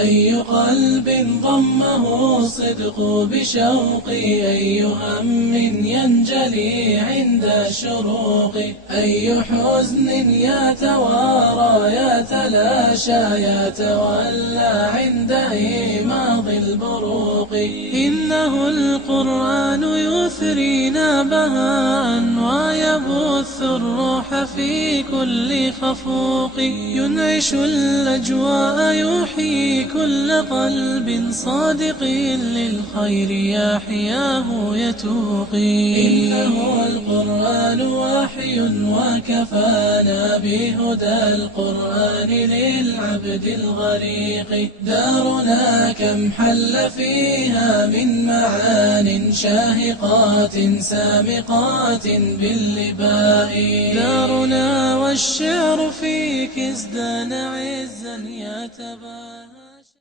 أي قلب ضمه الصدق بشوقي، أي هم ينجلي عند الشروق، أي حزن يتوارى يتلاشى يتولى عند إيماض البروق. إنه القرآن يثرينا بهاء ويبث الروح في كل خفوق، ينعش الأجواء يحيي كل قلب صادق للخير يحياه يتوقي. إنه القرآن وحي وكفانا بهدى القرآن للعبد الغريق. دارنا كم حل فيها من معان شاهقات سامقات باللباء، دارنا والشعر فيك ازدان عزا يتباهى.